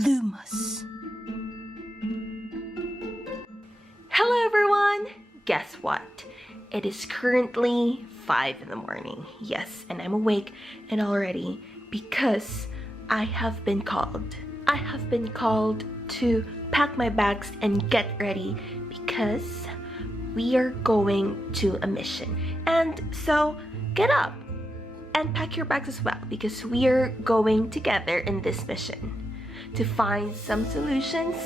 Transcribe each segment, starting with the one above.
Lumos. Hello everyone! Guess what? It is currently 5 in the morning. Yes, and I'm awake and already because I have been called. I have been called to pack my bags and get ready because we are going to a mission. And so get up and pack your bags as well because we are going together in this mission to find some solutions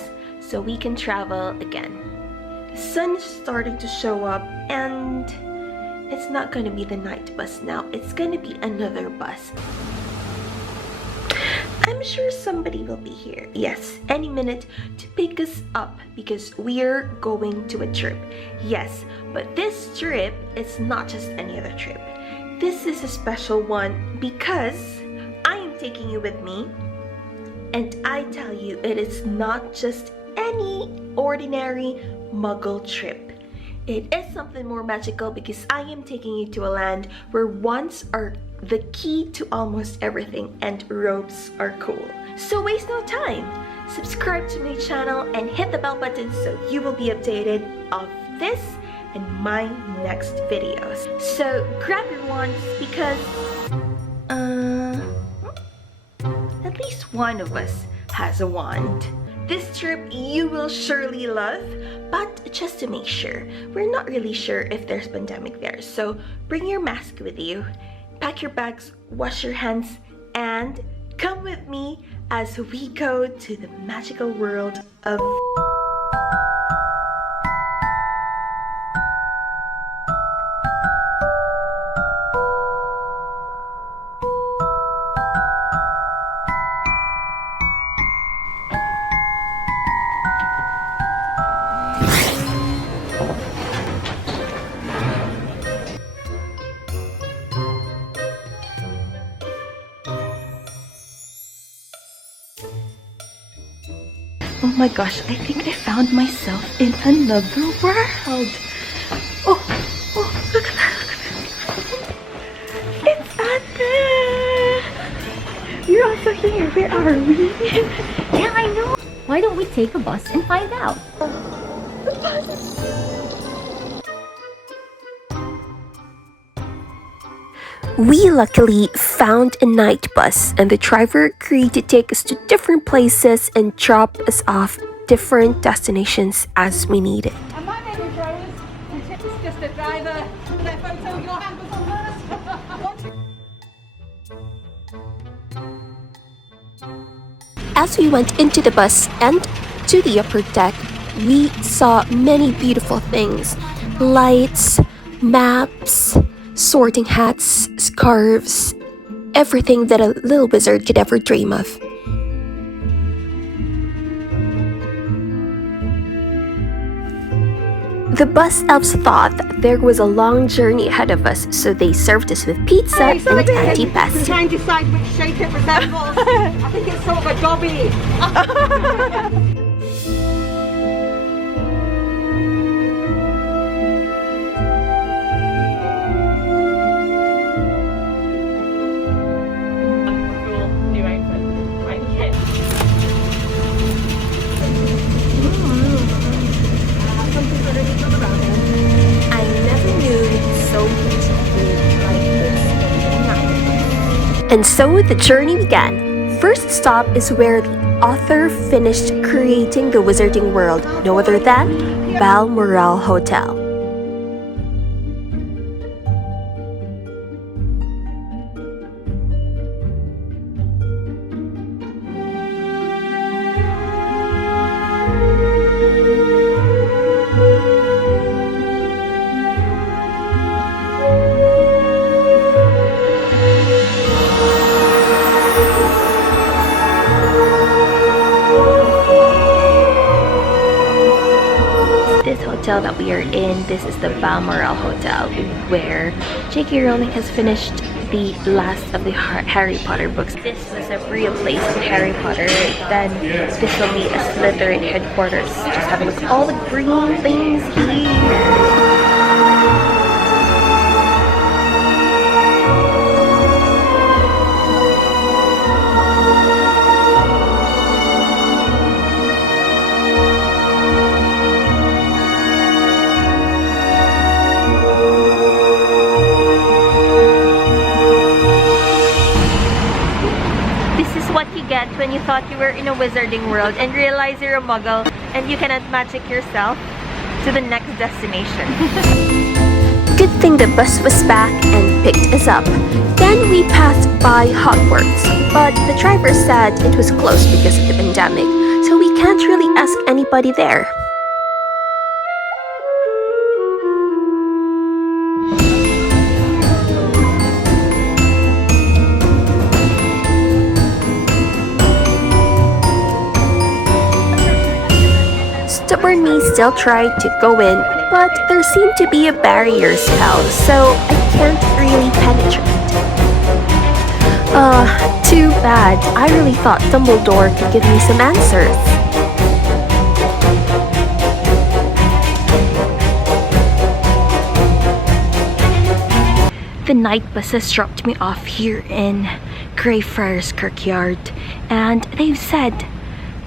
so we can travel again. The sun is starting to show up and it's not going to be the night bus now. It's going to be another bus. I'm sure somebody will be here, yes, any minute to pick us up because we're going to a trip. Yes, but this trip is not just any other trip. This is a special one because I am taking you with me, and I tell you, it is not just any ordinary Muggle trip. It is something more magical because I am taking you to a land where wands are the key to almost everything and robes are cool. So waste no time. Subscribe to my channel and hit the bell button so you will be updated of this and my next videos. So grab your wands because at least one of us has a wand. This trip you will surely love, but just to make sure, we're not really sure if there's pandemic there. So bring your mask with you, pack your bags, wash your hands, and come with me as we go to the magical world of Oh my gosh, I think I found myself in another world. Oh, look at that, It's Anna! You're also here, where are we? Yeah, I know. Why don't we take a bus and find out? The bus! We luckily found a night bus and the driver agreed to take us to different places and drop us off different destinations as we needed. And my name is Rose, and Tim's just a driver. Their photo, your hand was on hers. As we went into the bus and to the upper deck, we saw many beautiful things. Lights, maps, sorting hats, scarves, everything that a little wizard could ever dream of. The bus elves thought that there was a long journey ahead of us, so they served us with pizza and antipasti. I'm trying to decide which shape it resembles. I think it's sort of a gobby. And so the journey began. First stop is where the author finished creating the wizarding world, no other than Balmoral Hotel. Hotel that we are in, this is the Balmoral Hotel where J.K. Rowling has finished the last of the Harry Potter books. This was a real place in Harry Potter, then this will be a Slytherin headquarters. Just have a look at all the green things here. is what you get when you thought you were in a wizarding world and realize you're a muggle and you cannot magic yourself to the next destination. Good thing the bus was back and picked us up. Then we passed by Hogwarts, but the driver said it was closed because of the pandemic, so we can't really ask anybody there. Stubborn me still tried to go in, but there seemed to be a barrier spell, so I can't really penetrate. Too bad. I really thought Dumbledore could give me some answers. The night buses dropped me off here in Greyfriar's Kirkyard, and they've said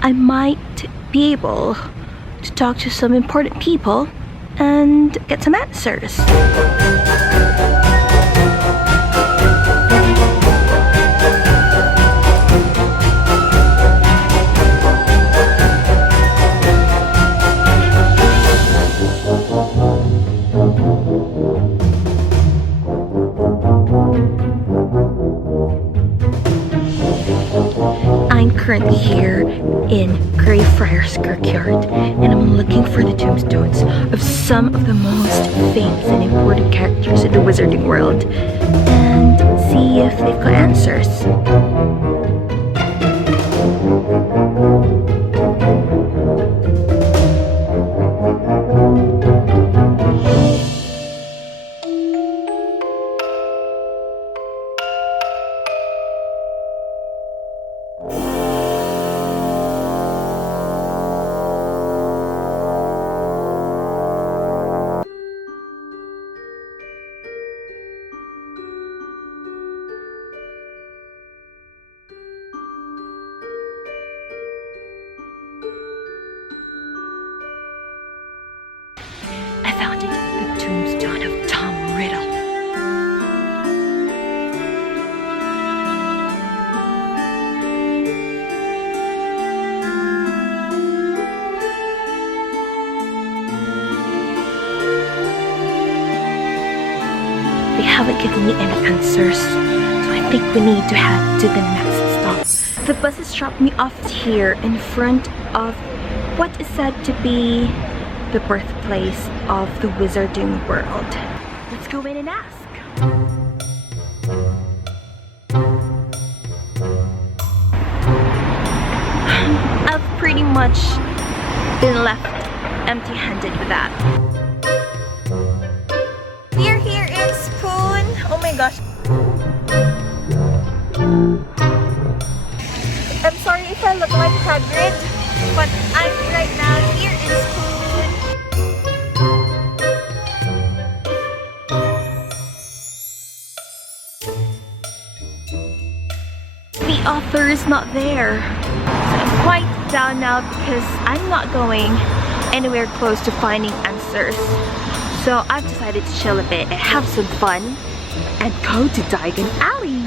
I might be able to talk to some important people and get some answers. I'm currently here in Greyfriar's Kirkyard, and I'm looking for the tombstones of some of the most famous and important characters in the wizarding world and see if they've got answers. I found it, the tombstone of Tom Riddle. They haven't given me any answers, so I think we need to head to the next stop. The buses dropped me off here in front of what is said to be the birthplace of the wizarding world. Let's go in and ask. I've pretty much been left empty-handed with that. We're here in Spoon. Oh my gosh. I'm sorry if I look like Hagrid, but I'm right now here in Spoon. The author is not there. So I'm quite down now because I'm not going anywhere close to finding answers. So I've decided to chill a bit and have some fun and go to Diagon Alley.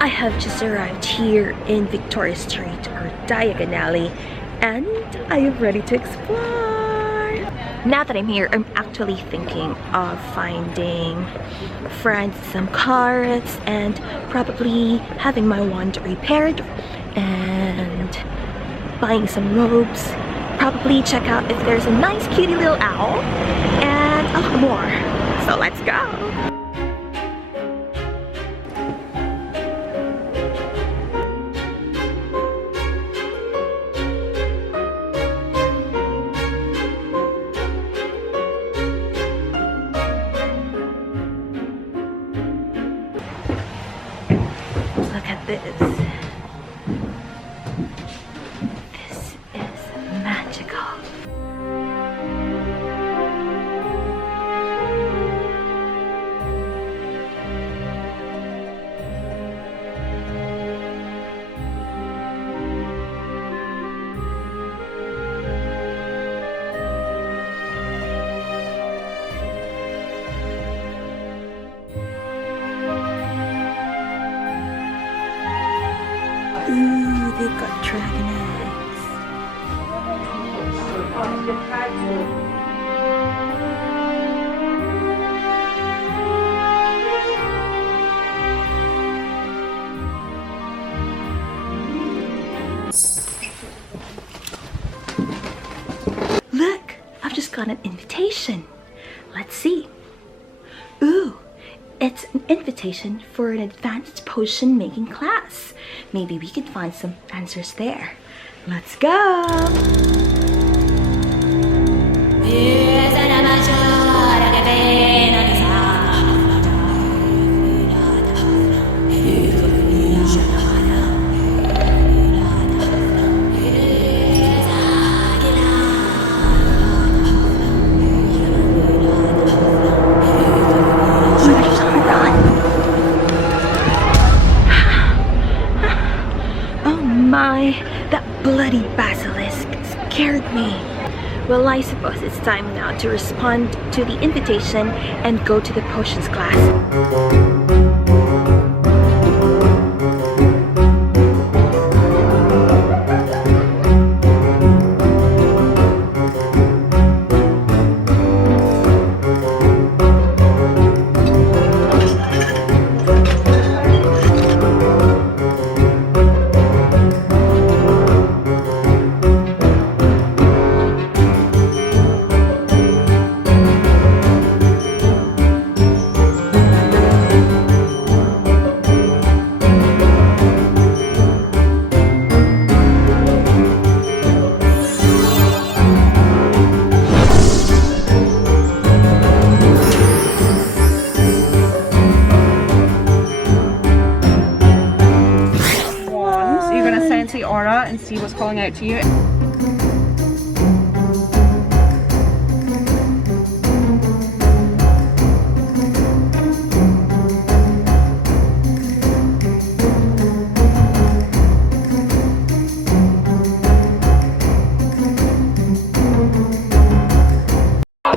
I have just arrived here in Victoria Street or Diagon Alley, and I am ready to explore. Now that I'm here, I'm actually thinking of finding friends, some cards, and probably having my wand repaired and buying some robes. Probably check out if there's a nice cutie little owl and a lot more. So let's go. Look at this. This is magical. got dragon eggs. Look, I've just got an invitation. Let's see. Ooh, it's an invitation for an advanced potion making class. Maybe we could find some answers there. Let's go! That bloody basilisk scared me. Well, I suppose it's time now to respond to the invitation and go to the potions class. And see what's calling out to you.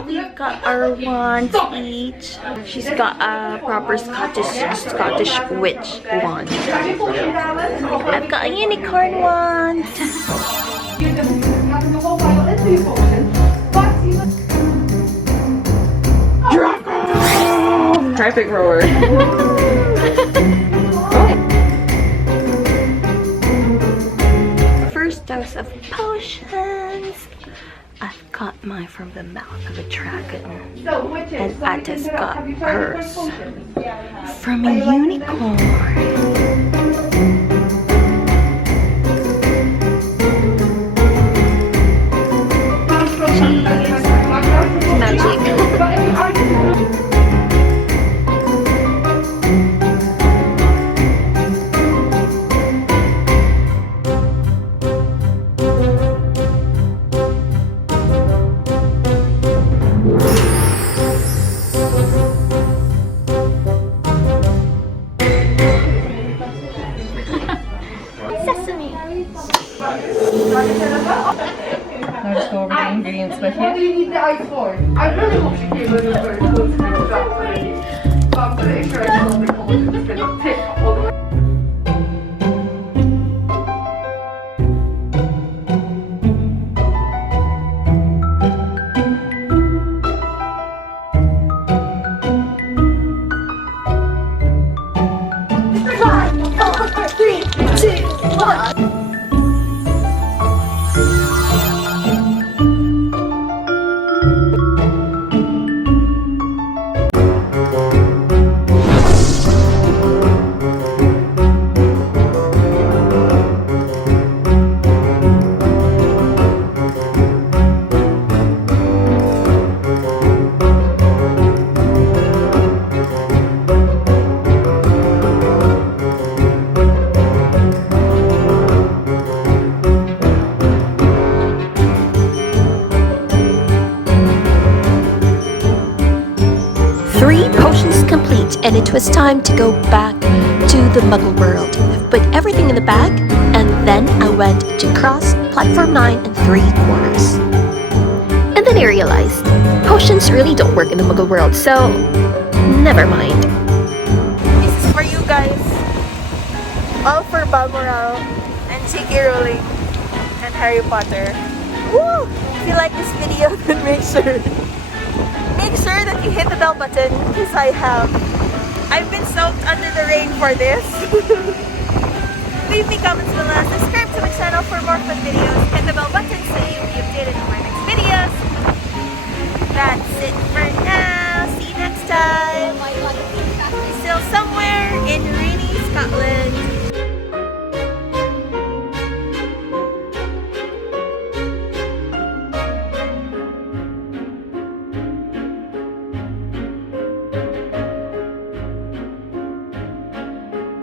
We've got our wands each. She's got a proper Scottish witch wand. I've got a unicorn wand. Traffic rower. First dose of potions. I've got mine from the mouth of a dragon. And Atta's got hers from a unicorn. I'll just go over the ingredients with What do you. you need the ice for? I really hope she came in with her. So I'm pretty sure I told her to just gonna take all the way. And it was time to go back to the Muggle world. I've put everything in the bag, and then I went to cross platform 9 and 3/4. And then I realized potions really don't work in the Muggle world, so never mind. This is for you guys. All for Balmoral and J.K. Rowling and Harry Potter. Woo! If you like this video, then make sure that you hit the bell button because I've been soaked under the rain for this. Leave me comments below, subscribe to my channel for more fun videos, hit the bell button so you'll be updated on my next videos. That's it for now.